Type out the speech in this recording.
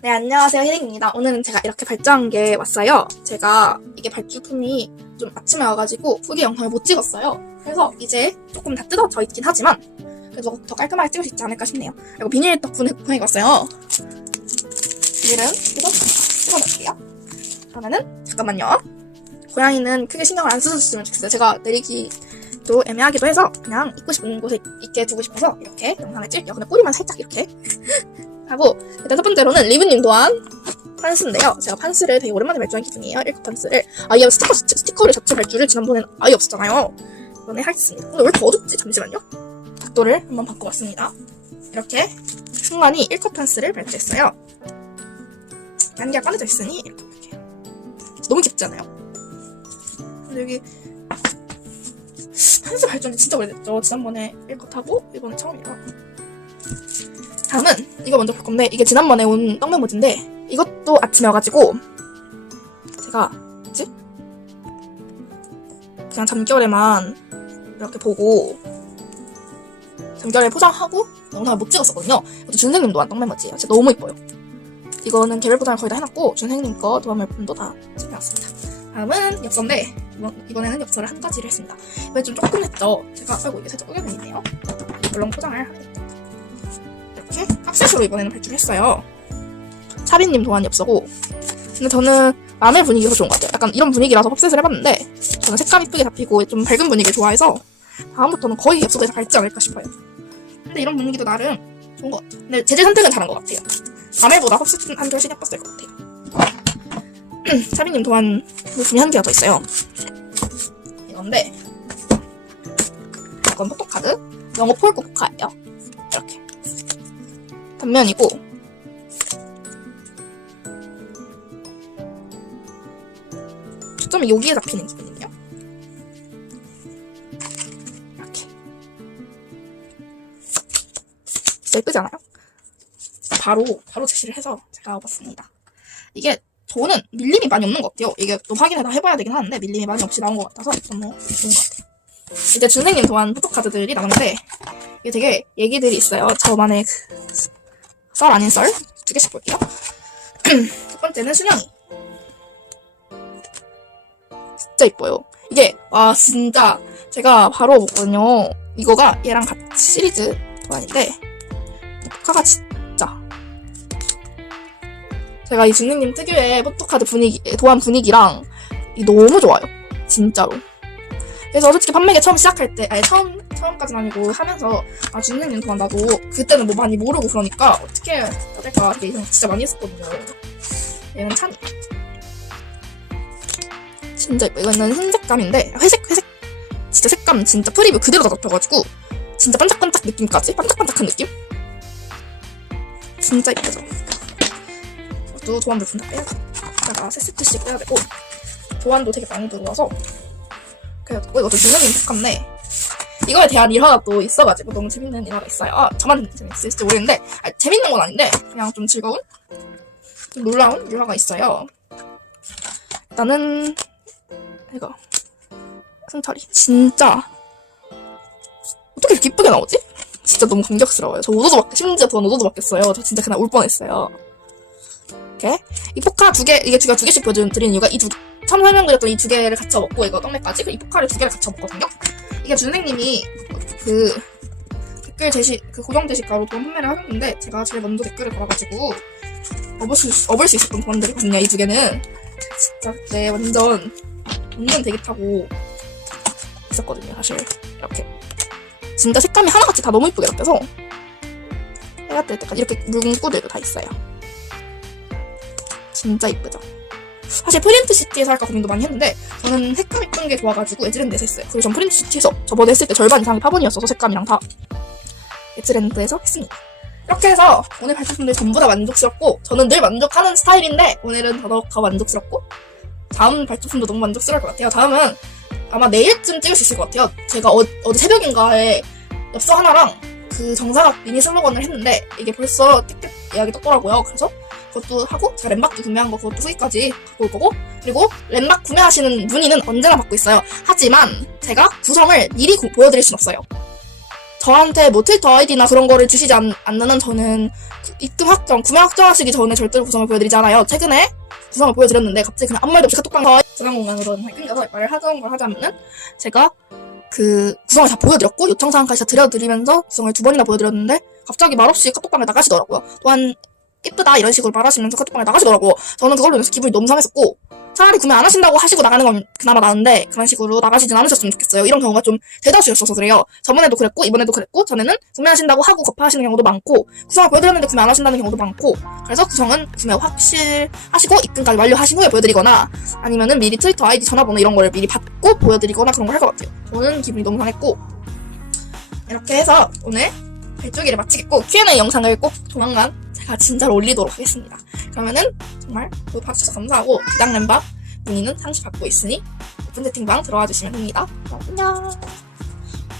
네, 안녕하세요. 혜린입니다. 오늘은 제가 이렇게 발주한 게 왔어요. 제가 이게 발주품이 좀 아침에 와가지고 후기 영상을 못 찍었어요. 그래서 이제 조금 다 뜯어져 있긴 하지만 그래도 더 깔끔하게 찍을 수 있지 않을까 싶네요. 그리고 비닐 덕분에 구성이 왔어요. 비닐은 뜯어, 뜯어놓을게요. 그러면은, 잠깐만요. 고양이는 크게 신경을 안 써줬으면 좋겠어요. 제가 내리기도 애매하기도 해서 그냥 있고 싶은 곳에 있게 두고 싶어서 이렇게 영상을 찍을게요. 근데 꼬리만 살짝 이렇게 하고 일단 첫 번째로는 리브님 또한 판스인데요. 제가 판스를 되게 오랜만에 발주한 기분이에요. 1급 판스를. 아예 스티커, 스티커를 자체 발주를 지난번엔 아예 없었잖아요. 이번에 하겠습니다. 근데 왜 이렇게 어둡지? 잠시만요. 각도를 한번 바꿔봤습니다. 이렇게 승관이 1급 판스를 발주했어요. 안개가 까매져 있으니 이렇게. 너무 깊지 않아요? 근데 여기 판스 발주한 지 진짜 오래됐죠. 지난번에 1컷 하고 이번에 처음이라. 다음은 이거 먼저 볼 건데 이게 지난번에 온 떡메모지인데 이것도 아침에 와가지고 제가 뭐지? 그냥 잠결에만 이렇게 보고 잠결에 포장하고 영상을 못 찍었었거든요. 이것도 준생님도 한 떡메모지예요. 진짜 너무 이뻐요. 이거는 개별 포장을 거의 다 해놨고 준생님 거 도안말품도 다 챙겨왔습니다. 다음은 엽서인데 이번, 이번 에는 엽서를 한 가지를 했습니다. 이번에 좀 조금 했죠. 제가 아이고 이게 살짝 으개다니네요. 물론 포장을 하겠다. 이렇게 값셋으로 이번에는 발주를 했어요. 차비님 도안이 없어고 근데 저는 라멜 분위기가 더 좋은 것 같아요. 약간 이런 분위기라서 컵셋을 해봤는데 저는 색감 이쁘게 잡히고 좀 밝은 분위기 좋아해서 다음부터는 거의 엽서에서 갈지 않을까 싶어요. 근데 이런 분위기도 나름 좋은 것 같아요. 근데 제재 선택은 잘한 것 같아요. 라멜보다 컵셋 한줄 신경 썼을 것 같아요. 차비님 도안 물품이 한 개가 더 있어요. 이건데 이건 포토카드 영어 폴코 포카예요. 단면이고 초점이 여기에 잡히는 기분이에요. 이렇게 진짜 예쁘지 않아요? 바로 바로 제시를 해서 제가 와봤습니다. 이게 저는 밀림이 많이 없는 것 같아요. 이게 또 확인을 다 해봐야 되긴 하는데 밀림이 많이 없이 나온 것 같아서 너무 좋은 것 같아요. 이제 준생님 도안 포토카드들이 나오는데 이게 되게 얘기들이 있어요. 저만의 그 썰 아닌 썰 두 개씩 볼게요. 첫 번째는 순영이. 진짜 이뻐요. 이게 와 진짜 제가 바로 봤거든요. 이거가 얘랑 같이 시리즈 도안인데 포카가 진짜 제가 이 준생님 특유의 포토카드 분위기 도안 분위기랑 이 너무 좋아요. 진짜로. 그래서 솔직히 판매계 처음 시작할 때, 아니 처음 처음까지는 아니고 하면서 아 준생님 도안 나도 그때는 뭐 많이 모르고 그러니까 어떻게 해야 될까 이렇게 진짜 많이 했었거든요. 얘는 찬이. 진짜 예뻐. 이거는 흰색감인데 회색 회색 진짜 색감 진짜 프리뷰 그대로 다 잡혀가지고 진짜 반짝반짝 느낌까지 반짝반짝한 느낌. 진짜 예쁘죠. 이것도 도안 물품 다 빼야 돼. 이따가 세 세트씩 빼야 되고 도안도 되게 많이 들어와서 그래가지고 이것도 준영님 특감네 이거에 대한 일화가 또 있어가지고 너무 재밌는 일화가 있어요. 아, 저만 재밌을지 모르겠는데 아, 재밌는 건 아닌데 그냥 좀 즐거운 좀 놀라운 일화가 있어요. 일단은 이거 승철이 진짜 어떻게 이렇게 이쁘게 나오지? 진짜 너무 감격스러워요. 저 오도도 막 심지어 전 오도도 바뀌었어요. 저 진짜 그날 울 뻔했어요. 이렇게 이 포카 두 개 이게 제가 두 개씩 보여드리는 이유가 이 두 처음 설명드렸던 이 두 개를 같이 먹고 이거 그리고 이 포카를 두 개를 같이 먹거든요. 이게 준생님이 그 댓글 제시 그 고정 제시가로 돈 판매를 하셨는데 제가 제일 먼저 댓글을 걸어가지고 업을 수 업을 수 있었던 돈들이거든요. 이 두 개는 진짜 그때 완전 완전 대기 타고 있었거든요. 사실 이렇게 진짜 색감이 하나같이 다 너무 이쁘게 바뀌어서 해야 될 때까지 이렇게 물건꾸들도 다 있어요. 진짜 이쁘죠? 사실 프린트 시티에서 할까 고민도 많이 했는데 저는 색감 이쁜 게 좋아가지고 에즈랜드에서 했어요. 그리고 전 프린트 시티에서 저번에 했을 때 절반 이상이 파본이었어서 색감이랑 다 에즈랜드에서 했습니다. 이렇게 해서 오늘 발표품들 전부 다 만족스럽고 저는 늘 만족하는 스타일인데 오늘은 더더욱 더 만족스럽고 다음 발표품도 너무 만족스러울 것 같아요. 다음은 아마 내일쯤 찍을 수 있을 것 같아요. 제가 어, 어제 새벽인가에 엽서 하나랑 그 정사각 미니 슬로건을 했는데 이게 벌써 틱틱 예약이 떴더라고요. 그래서 그것도 하고 제가 램박도 구매한 거 그것도 후기까지 갖고 올 거고 그리고 램박 구매하시는 문의는 언제나 받고 있어요. 하지만 제가 구성을 미리 고- 보여드릴 순 없어요. 저한테 뭐 트위터 아이디나 그런 거를 주시지 않, 않는 한 저는 그 입금 확정, 구매 확정하시기 전에 절대로 구성을 보여드리지 않아요. 최근에 구성을 보여드렸는데 갑자기 그냥 아무 말도 없이 카톡방서 지난 공간으로 끊겨서 말을 하던 걸 하자면은 제가 그 구성을 다 보여드렸고 요청 사항까지 다 드려드리면서 구성을 두 번이나 보여드렸는데 갑자기 말없이 카톡방에 나가시더라고요. 또한 예쁘다 이런 식으로 말하시면서 카톡방에 나가시더라고요. 저는 그걸로 인해서 기분이 너무 상했었고 차라리 구매 안 하신다고 하시고 나가는 건 그나마 나은데 그런 식으로 나가시진 않으셨으면 좋겠어요. 이런 경우가 좀 대다수였어서 그래요. 저번에도 그랬고 이번에도 그랬고 전에는 구매하신다고 하고 거파하시는 경우도 많고 구성을 보여드렸는데 구매 안 하신다는 경우도 많고 그래서 구성은 구매 확실하시고 입금까지 완료하신 후에 보여드리거나 아니면은 미리 트위터 아이디 전화번호 이런 거를 미리 받고 보여드리거나 그런 걸 할 것 같아요. 저는 기분이 너무 상했고 이렇게 해서 오늘 발주기를 마치겠고 Q&A 영상을 꼭 조만간 제가 진짜로 올리도록 하겠습니다. 그러면은 정말 구독 봐주셔서 감사하고 멤버 문의는 상시 받고 있으니 오픈 채팅방 들어와 주시면 됩니다. 안녕.